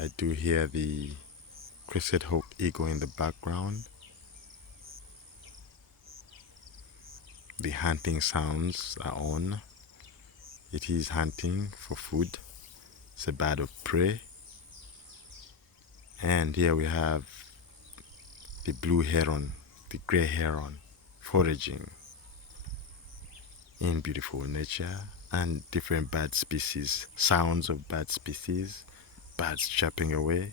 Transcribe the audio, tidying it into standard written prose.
I do hear the Crested Hawk Eagle in the background. The hunting sounds are on. It is hunting for food. It's a bird of prey. And here we have the blue heron, the grey heron, foraging in beautiful nature, and different bird species, sounds of bird species, birds chirping away.